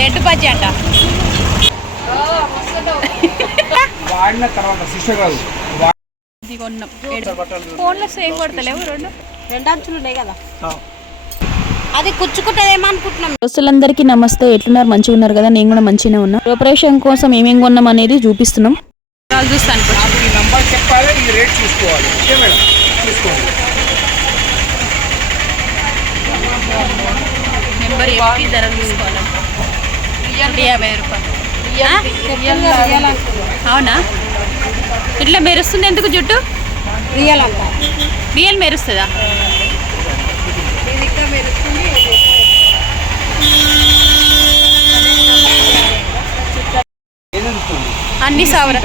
Red bajji అంట. వాడిన తర్వాత సిస్టర్ గారు ఇది కొన్నాం. ఫోన్లో సేమ్ కొడతలేవు, రెండు అంచులు ఉన్నాయి కదా, అది కుచ్చుకుంటుందేమో అనుకుంటున్నాం. దోస్తులందరికీ నమస్తే. ఎట్లున్నారు? మంచిగా ఉన్నారు కదా? నేను కూడా మంచిగానే ఉన్నా. ప్రిపరేషన్ కోసం ఏమేమి కొన్నాం అనేది చూపిస్తున్నాం. చూస్తాను, ఈ నంబర్ చెప్పాలి, ఈ రేట్ చూసుకోవాలి. ఓకే మేడం, చూసుకోండి. నెంబర్ చెప్పి ధర చూసుకోవాలి. 50 రూపాయలు. అవునా? ఇట్లా మెరుస్తుంది ఎందుకు జుట్టు? రియల్ అంట, రియల్ మెరుస్తుందా? అన్ని సౌర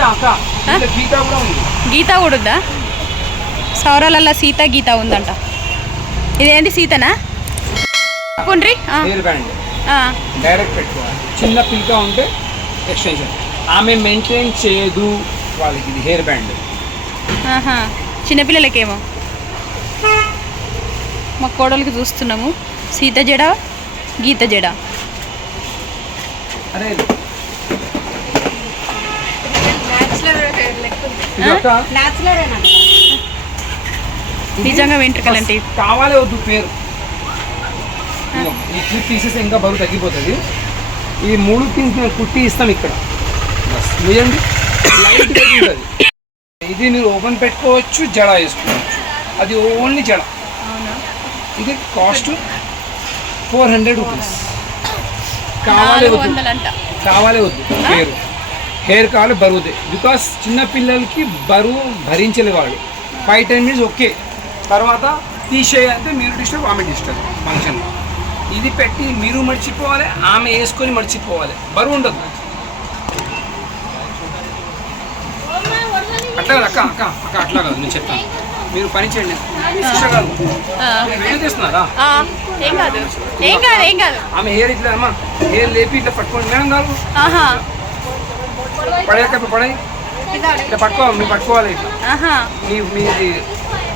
గీత కూడా ఉందా? సౌరాలల్లో సీత గీత ఉందంట. ఇదేంటి సీతనా? డైరెక్ట్ పెట్టుకోవాలి. చిన్న పిల్కా ఉంటే ఎక్స్టెన్షన్, ఆమె మెయింటైన్ చేయదు వాళ్ళకి. ఇది హెయిర్ బ్యాండ్. చిన్నపిల్లలకేమో. మా కోడలికి చూస్తున్నాము. సీత జడ, గీత జడ. అరే నిజంగా వెంట్రుకలు అంటే కావాలి వద్దు పేరు. ఈ 3 పీసెస్ ఇంకా బరువు తగ్గిపోతుంది. ఈ 3 పీస్ నేను కుట్టి ఇస్తాం ఇక్కడ. చూడండి, లైట్ ఉంటుంది. ఇది మీరు ఓపెన్ పెట్టుకోవచ్చు, జడ వేసుకోవచ్చు. అది ఓన్లీ జడ. ఇది కాస్ట్ 400 రూపీస్. కావాలి వద్దు పేరు. హెయిర్ కావాలి బరువుదే. బికాస్ చిన్నపిల్లలకి బరువు భరించలే వాళ్ళు. 5-10 మినిట్స్ ఓకే, తర్వాత తీసేయాలంటే మీరు డిస్టర్బ్, ఆమె డిస్టర్బ్ ఫంక్షన్. ఇది పెట్టి మీరు మర్చిపోవాలి, ఆమె వేసుకొని మర్చిపోవాలి. బరువు ఉండదు. అట్లా కాదు అక్క అక్క అక్క అట్లా కాదు, నేను చెప్తాను. మీరు పని చేయండి. చేస్తున్నారా? ఆమె హెయిర్ ఇట్లా అమ్మా, హెయిర్ లేపి ఇట్లా పట్టుకోండి మేడం కాదు. పడేక పడే ఇట్లా పట్టుకోవాలి. మీరు పట్టుకోవాలి ఇట్లా. మీది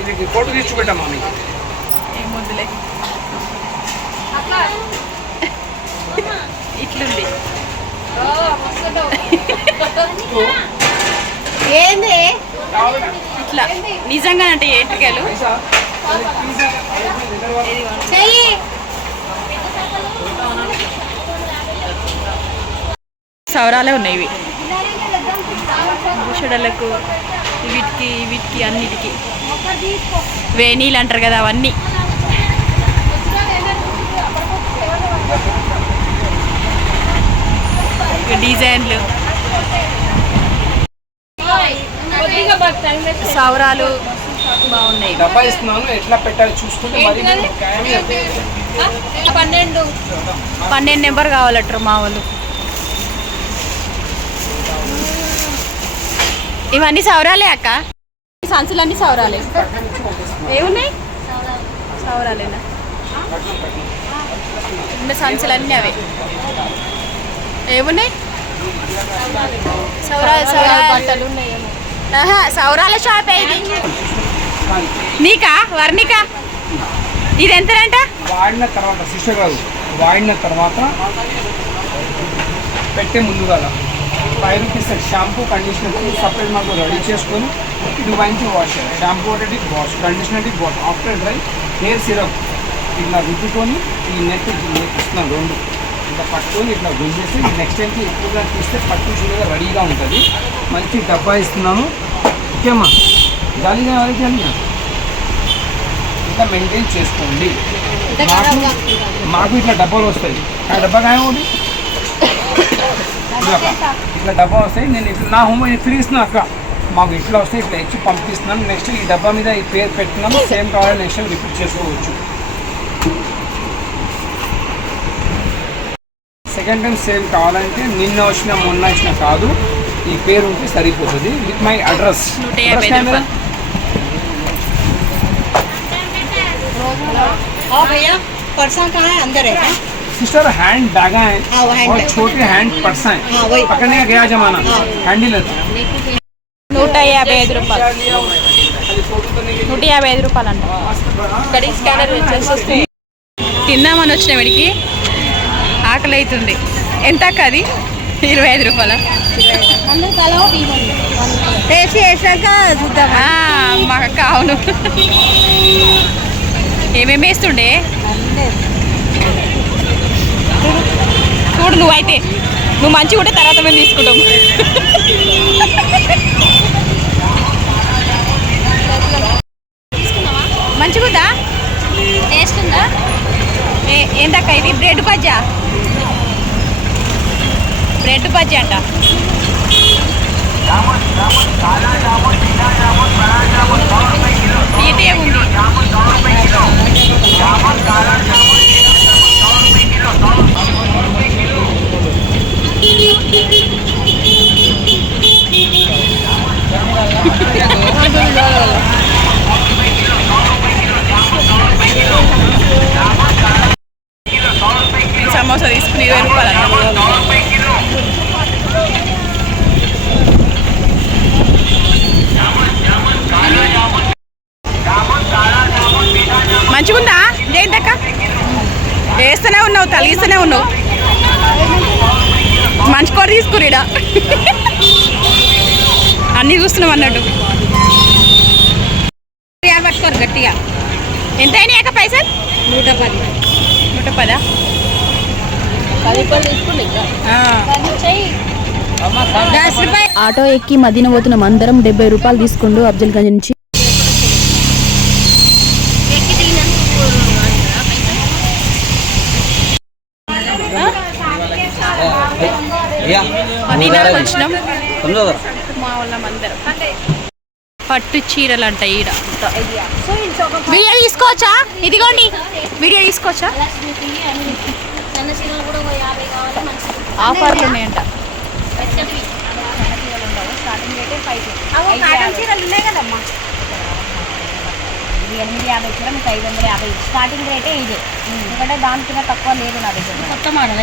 ఇది ఫోటో తీసి చూపెట్టమ్మా మీకు. ఇట్లుంది. ఏంది ఇట్లా నిజంగా అంటే ఎంట్రికలు సౌరాలే ఉన్నాయి ఇవి. భూషడలకు, వీటికి అన్నిటికీ వేణీలు అంటారు కదా, అవన్నీ. డిజైన్లు, సౌరాలు బాగున్నాయి. డబ్బా ఇస్తున్నాను, ఎట్లా పెట్టాలి చూసుకుంటే. 12 నెంబర్ కావాలట్రు మా వాళ్ళు. ఇవన్నీ సౌరాలే అక్క. సంచులన్నీ సౌరాలే. ఏమున్నాయి? సౌరాలేనా? సంచులన్నీ అవే. ఏమున్నాయి? బట్టలు ఉన్నాయి. సౌరాల షాప్ ఏది? నీకా వర్ణిక? ఇది ఎంతనంట? వాడిన తర్వాత సిస్టర్ గారు, వాడిన తర్వాత పెట్టే ముందుగా 5 రూపీస్ షాంపూ, కండిషనర్ సపరేట్ మాకు రెడీ చేసుకొని ఇది వాయించి వాష్ చేయాలి. షాంపూ ఒకటి wash, conditioner wash. After dry hair syrup ఇట్లా రుద్దుకొని ఈ నెక్ ఇస్తున్నాను 2 ఇట్లా పట్టుకొని ఇట్లా గుంజేసి నెక్స్ట్ టైంకి ఎక్కువగా తీస్తే పట్టు చూడగా రెడీగా ఉంటుంది. మంచి డబ్బా ఇస్తున్నాను. ఓకేమ్మా, జాలీగా వాళ్ళకి జాలీగా ఇట్లా మెయింటైన్ చేసుకోండి. మాకు ఇట్లా డబ్బాలు వస్తాయి. ఆ డబ్బా కాయ ఒకటి ఇట్లా డబ్బా వస్తాయి. నేను ఇట్లా నా హోమ్ ఫ్రీ ఇస్తున్నాను అక్క. మాకు ఇట్లా వస్తాయి, ఇట్లా ఇచ్చి పంపిస్తున్నాను. నెక్స్ట్ ఈ డబ్బా మీద ఈ పేరు పెట్టుకున్నాము. సేమ్ కావాలి, నెక్స్ట్ రిపీట్ చేసుకోవచ్చు. సెకండ్ టైం సేమ్ కావాలంటే నిన్న వచ్చిన మొన్న వచ్చిన కాదు, ఈ పేరు ఉంటే సరిపోతుంది. With my address. Sister hand Baiga है और छोटे हैंड पर्स हैं. पकड़ने का गया जमाना हैंडल है. 155 రూపాయలు. 155 రూపాయలు అంట. గడి స్కానర్ వచ్చేసి తిందామని వచ్చిన వీడికి ఆకలి అవుతుంది. ఎంత అక్క అది 25 రూపాయల టేస్ట్ చేసాక చూద్దాం. మాకు అక్క అవును. ఏమేమి వేస్తుండే చూడు. నువ్వైతే నువ్వు మంచిగా ఉంటే తర్వాత మేము తీసుకుంటాం. మంచిగా ఉందా? టేస్ట్ ఉందా? ఏంటక్క ఇది? బ్రెడ్ బజ్జా. బ్రెడ్ బజ్జీ అంట. తీటే ఉంది. సమోసా తీసుకుని 20 రూపాయలు అంట. మంచిగుందా జయంతక్క? వేస్తూనే ఉన్నావు, తలిగిస్తూనే ఉన్నావు. మంచి కూర తీసుకురీడా అన్నీ చూస్తున్నాం అన్నట్టు. పట్టుకోరు గట్టిగా. ఎంత అయినాయి అక్క పైసలు? 110. 110. 10 రూపాయలు తీసుకుంటే 10 రూపాయలు. ఆటో ఎక్కి మదీన పోతున్నాం అందరం. 70 రూపాయలు తీసుకుండు అఫ్జల్ గంజ్ నుంచి. మదీనాకి వచ్చినాం మా వాళ్ళం అందరం. పట్టు చీరలు అంట ఈడ. వీడియో తీసుకోవచ్చా? ఇదిగోండి వీడియో తీసుకోవచ్చా? ఆఫర్లు ఉన్నాయంట. కాటన్ చీరలు ఉన్నాయి కదమ్మా. 850 చీర మీకు 550. స్టార్టింగ్ రేటే ఇదే. ఎందుకంటే దానికన్నా తక్కువ లేదు నా దగ్గర. కొత్త మోడల్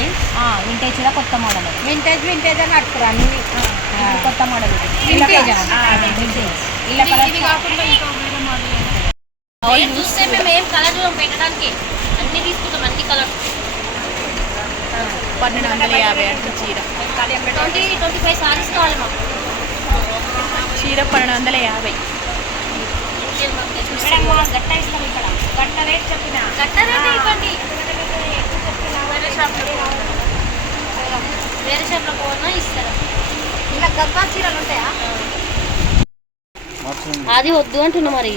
వింటేజ్ చీర, కొత్త మోడల్. వింటేజ్ అని అడుగుతారు అన్ని. కొత్త మోడల్ చూస్తే మేము ఏం కలర్ పెట్టడానికి అన్ని తీసుకుంటాం. అన్ని కలర్ 1250 అంటే చీర. 25 సారీస్ కావాలి మాకు. చీర 1250. గట్ట ఇస్తాం ఇక్కడ. గట్ట రేట్ చెప్పిన గట్ట రేట్ ఇవ్వండి. వేరే షాప్లో పోనా ఇస్తారా? ఇలా గద్వా చీరలు ఉంటాయా? అది వద్దు అంటున్నా. మరి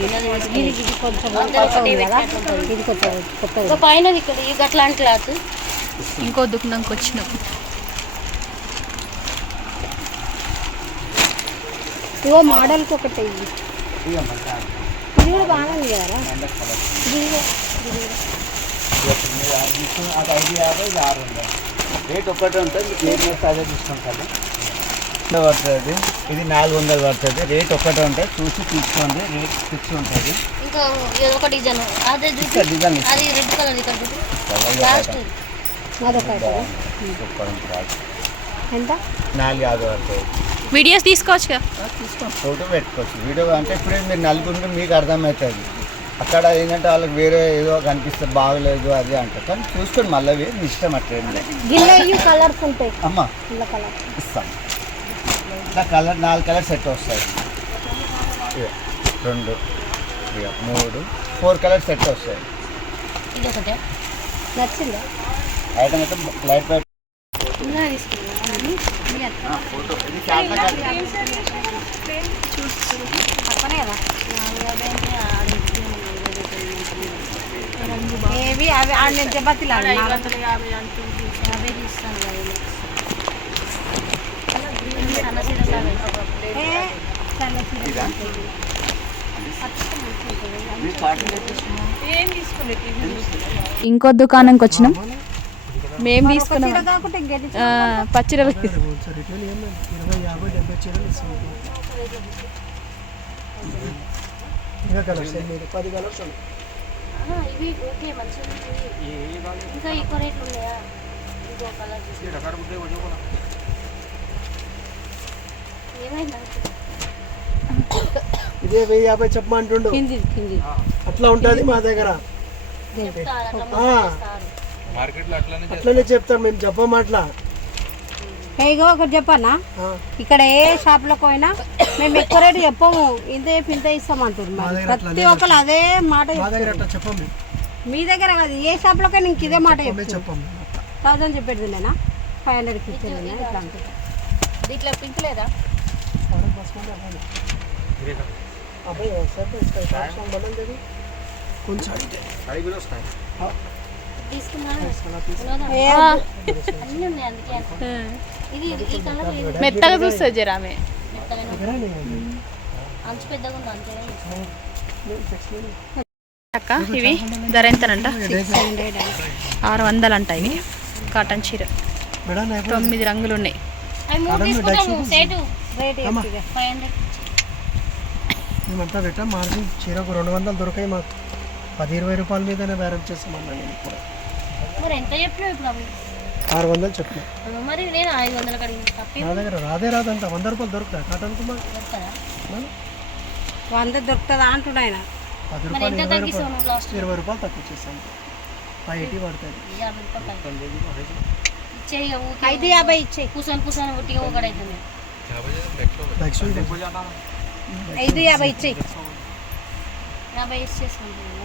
పైన ఇక్కడ గట్లాంటి క్లాత్ ఇంకో దుకాణంకి వచ్చినాం. ఇవో మోడల్కి ఒకటి. ఇది కూడా బాగుంది కదా. రేట్ ఒకటి ఉంటుంది. మీకు అదే తీసుకుంటాను. పడుతుంది ఇది 400 పడుతుంది. రేట్ ఒకటే ఉంటుంది. చూసి తీసుకోండి. రేట్ ఫిక్స్ ఉంటుంది. ఇంకా ఒక డిజైన్ అదే డిజైన్ అది రెడ్ కలర్ ఇక్కడ ఎంత? 450 పడుతుంది. వీడియోస్ తీసుకోవచ్చు. ఫోటో పెట్టుకోవచ్చు. వీడియో అంటే ఇప్పుడే మీరు నలుగురికి మీకు అర్థమవుతుంది. అక్కడ ఏంటంటే వాళ్ళకి వేరే ఏదో కనిపిస్తుంది, బాగలేదు అది అంటారు. కానీ చూసుకొని మళ్ళీ మీ ఇష్టం అట్లా. కలర్స్ ఉంటాయి అమ్మా కలర్ ఇస్తాం. ఇట్లా కలర్ 4 కలర్ సెట్ వస్తాయి. 2 3 4 కలర్ సెట్ వస్తాయి. ఇది ఒకటే నచ్చిందా? ఐటమ్ అయితే లైట్ వెయిట్. ఏవి అవి ఆడిన చపాతీలు ఇంకో దుకాణంకి వచ్చినాం. మేము తీసుకున్నాం పచ్చిరలు. ఇవి ఓకే మంచిగా. ఇంకా ఎక్కువ రేట్లు ఉన్నాయా? ఇంకో కలర్ ఏమైందా? ఇదే 1050 చెప్పమంటుండు. అట్లా ఉంటుంది మా దగ్గర. అట్లనే చెప్తాం మేము. చెప్పం అట్లా ఇగో ఒకటి చెప్పన్నా, ఇక్కడ ఏ షాప్లకు పోయినా మేము ఎక్కువ రేటు చెప్పము, ఇంత ఇస్తామంటారు. మరి ప్రతి ఒక్కరు అదే మాట చెప్పండి. మీ దగ్గర కాదు, ఏ షాప్లోకైనా ఇంక ఇదే మాట చెప్పండి. 1000 చెప్పేది నేనా, 500కి ఇచ్చేది ఇట్లా అంటే. ఇట్లా పింక్ లేదా కొంచెం తీసుకున్నా అన్నీ ఉన్నాయి అందుకే ఇది ఈ కలర్ మెత్తగా చూస్తుంది జరామే. అంచు పెద్దగా ఉంది అంతే. అక్క ఇవి ధర ఎంతనంట? 600 అంట. ఇవి కాటన్ చీర 9 రంగులు ఉన్నాయి. అవి 3 తీసుకుంటాము సేటు రేట్ 500. మేమంతా పెట్టాం మార్జిన్. చీరకు 200 దొరికాయి మాకు. 10-20 రూపాయల మీదనే బేరం చేస్తామన్నా నేను ఇప్పుడు. మరి ఎంత చెప్పినావు ఇప్పుడు అవి? 600 చెప్పిన. మరి నేను 500 అడిగింది తప్పి నా దగ్గర రాదంట. 100 రూపాయలు దొరుకుతాయి కాటన్ కుమా. దొరుకుతుందా? 100 దొరుకుతుందా అంటున్నా ఆయన. 10 మరి ఎంత రూపాయలు 20 తగ్గిస్తావు నువ్వు లాస్ట్? 20 రూపాయలు తక్కువ చేస్తాను. 580 పడుతుంది. 50 రూపాయలు ఇచ్చేయి. 550 ఇచ్చేయి. కూర్చొని ఒట్టిగా ఒకడైతుంది. 550 ఇచ్చేయి. 50 ఇచ్చేసుకుంటాను.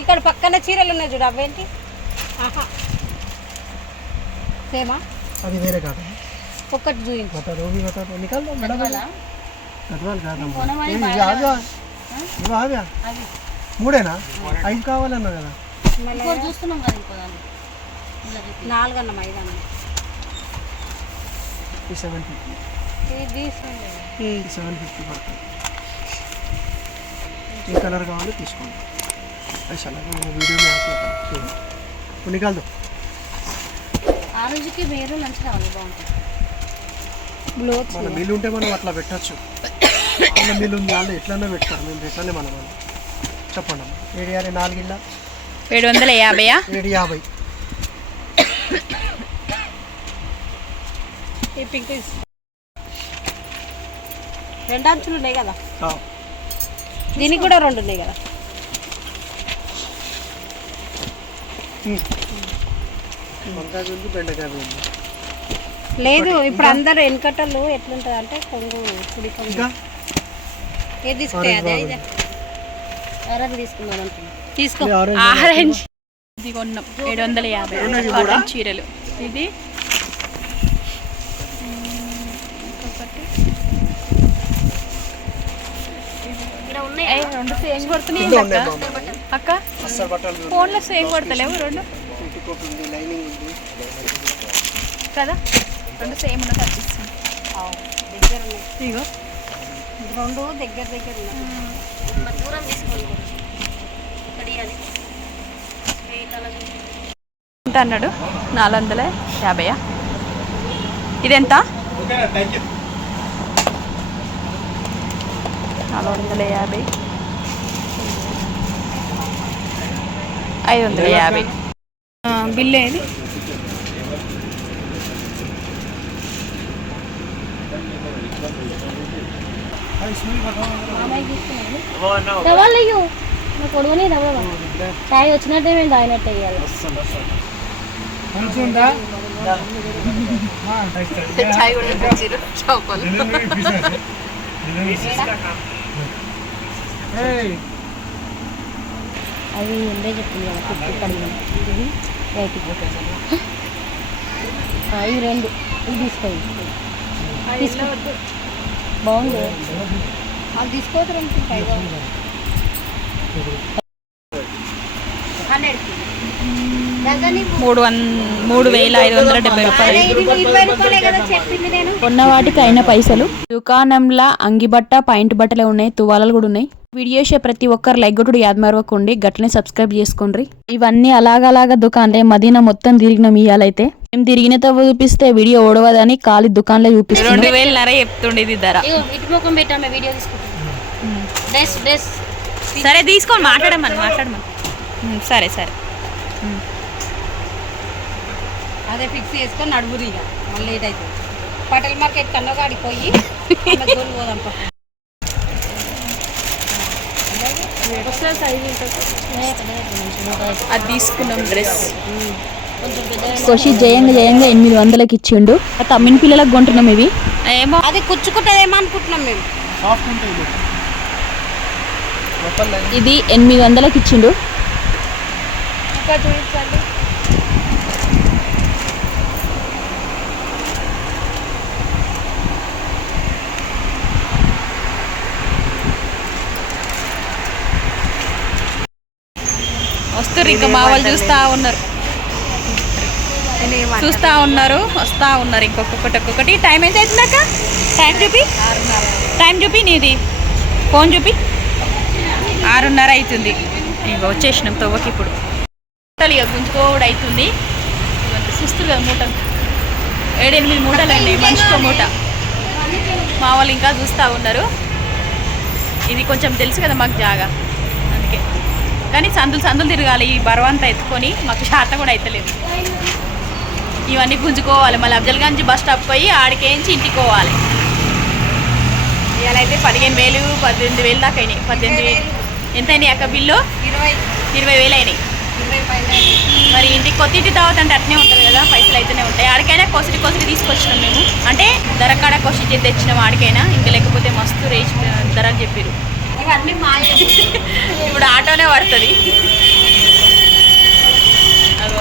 ఇక్కడ పక్కన చీరలు ఉన్నాయి చూడు, అవేంటి? సేమా? అది వేరే కాటన్. ఒక్కటి చూపించు. నికాల్ మేడం. గద్వాల్ కాదమ్మా. ఇవి ఆవ్యా అవి 3 5 కావాలన్నా కదా. ఇంకోటి చూస్తున్నాం కదా ఇంకో దాన్ని. 4 అన్నం 5 అన్నం. 750. ఇది తీసుకోండి. 750 పడుతుంది. ఏ కలర్ కావాలో తీసుకోండి. ऐसा लगा वो वीडियो में आपको वो निकाल दो. ఆరెంజ్కి వేరే లంచ్ రావాలి బాగుంటుంది. మన మిల్లు ఉంటే మనం అట్లా పెట్టచ్చు. వాళ్ళ మిల్లు ఉంది, వాళ్ళు ఎట్లన్నా పెడతారు. మేము ఎట్లనే మనం చెప్పండి అమ్మా. 7 ఇళ్ళ 750. 750. ఈ పింక్ 2 అంచులు ఉన్నాయి కదా, దీనికి కూడా 2 ఉన్నాయి కదా. వంకాయ ఉంది, బెండకాయ ఉంది. లేదు ఇప్పుడు అందరు వెనకట్టలు ఎట్లుంటుంది అంటే కొంగు కుడి కొంగు. ఏది తీసుకుంటే అదే ఇదే ఆరెంజ్ తీసుకుందాం అనుకున్నాను. తీసుకో. ఆరెంజ్ ఇది కొన్నాం 750 కాటన్ చీరలు. ఇది ఇక్కడ ఉన్నాయి 2 సేమ్ కొడుతున్నాయి అక్క. ఫోన్లో సేమ్ కొడతలేవు 2 కదా. 2 సేమ్ ఉన్నది అనిపిస్తుంది. దగ్గర ఉన్నాయి. ఇగో 2 దగ్గర ఉన్నాయి. మరి దూరం తీసుకోవాలి. ఇక్కడ ఇవ్వాలి. ఎంత అన్నాడు? 450. ఇదెంత? 450. 550. బిల్లు ఏది? రవాళ్ళు అయ్యో నా కొడుకుని రవ్వ చాయ్ వచ్చినట్టే మేము తాగినట్టు వేయాలి. చాయ్ కూడా తెచ్చిర్రు చౌకోలు. అవి ఉండే చెప్పింది కదా 50 కడిగిన. ఇది 80. ఇవి 2 ఇవి తీసుకోండి. బాగుంది. అది తీసుకోవద్దు. 3,570 రూపాయలు. 20 రూపాయలే కదా చెప్పింది నేను. కొన్న వాటికి అయిన పైసలు. దుకాణంలో అంగిబట్ట పాయింట్ బట్టలే ఉన్నాయి, తువాలలు కూడా ఉన్నాయి. వీడియో ప్రతి ఒక్కరు లైక్ కొట్టుడు యాద్ మరవకండి, గట్లనే సబ్స్క్రైబ్ చేసుకోండి. ఇవన్నీ అలాగలాగా దుకాణలే. మదీనా మొత్తం తిరిగినాం. ఇయ్యాలైతే మేము తిరిగిన తవ్వ చూపిస్తే వీడియో ఓడవదని ఖాళీ దుకాణంలో చూపిస్తాం. 2,000 చెప్తుండే ఇది ధర. ఇటు ముఖం పెట్టాము వీడియో తీసుకుంటాం. డ్రెస్ సరే తీసుకొని మాట్లాడమని. సరే అదే ఫిక్స్ చేసుకొని నడుగురు. ఇక మళ్ళీ లేట్ అవుతుంది. పటేల్ మార్కెట్ కన్నా కాడికి పోయి పోదాం. అది తీసుకున్నాం డ్రెస్. కొంచెం పెద్ద కొషి జయంగా 800కి ఇచ్చిండు. తమ్మిన పిల్లలకు కొంటున్నాం ఇవి. ఏమో అది కుచ్చుకుంటుందేమో అనుకుంటున్నాం మేము. సాఫ్ట్ ఉంటాయి లోపల ఇది 800కి ఇచ్చిండు. ఇంకా చూపించండి. వస్తారు ఇంకా మా వాళ్ళు చూస్తూ ఉన్నారు, వస్తూ ఉన్నారు ఒక్కొక్కటి. టైం ఎంత అవుతుందాక? టైం చూపి నీది ఫోన్ చూపి. 6:30 అవుతుంది. ఇంకా వచ్చేసినాం తవ్వకి. ఇప్పుడు మూటలు ఇక గుంజుకోవడం అవుతుంది. చూస్తారు కదా మూటలు, 7-8 మూటలు ఉన్నాయి, మనిషికో మూట. మా వాళ్ళు ఇంకా చూస్తూ ఉన్నారు. ఇది కొంచెం తెలుసు కదా మాకు జాగా, అందుకే. కానీ సందులు తిరగాలి ఈ బరువంతా ఎత్తుకొని, మాకు శాత కూడా అవుతలేదు. ఇవన్నీ గుంజుకోవాలి. మళ్ళీ అఫ్జల్గంజ్ బస్ స్టాప్ పోయి ఆడికేంచి ఇంటికి పోవాలి. ఇవాళ అయితే 15,000 18,000 దాకా అయినాయి. 18,000 ఎంత అయినాయి అక్క బిల్లు? 20,000 అయినాయి. మరి ఇంటికి కొత్త ఇంటి తర్వాత అంటే అట్నే ఉంటుంది కదా, పైసలు అయితేనే ఉంటాయి. ఆడికైనా కొసరి తీసుకొచ్చినాం మేము, అంటే ధరకాడ కొసరి తెచ్చినాం ఆడికైనా. ఇంకా లేకపోతే మస్తు రేట్ ధరలు చెప్పారు. ఇవన్నీ మాయ. ఇప్పుడు ఆటోనే పడుతుంది. అదో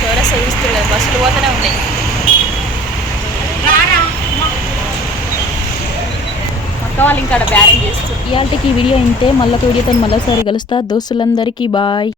చౌరస్తా చూస్తారు కదా, బస్సులు పోతూనే ఉన్నాయి. అక్క వాళ్ళు ఇంకా బ్యారింగ్ చేస్తారు. ఇయాల్టికి వీడియో ఇంతే. మళ్ళొక వీడియోతో మళ్ళీసారి కలుస్తా. దోస్తులందరికీ బాయ్.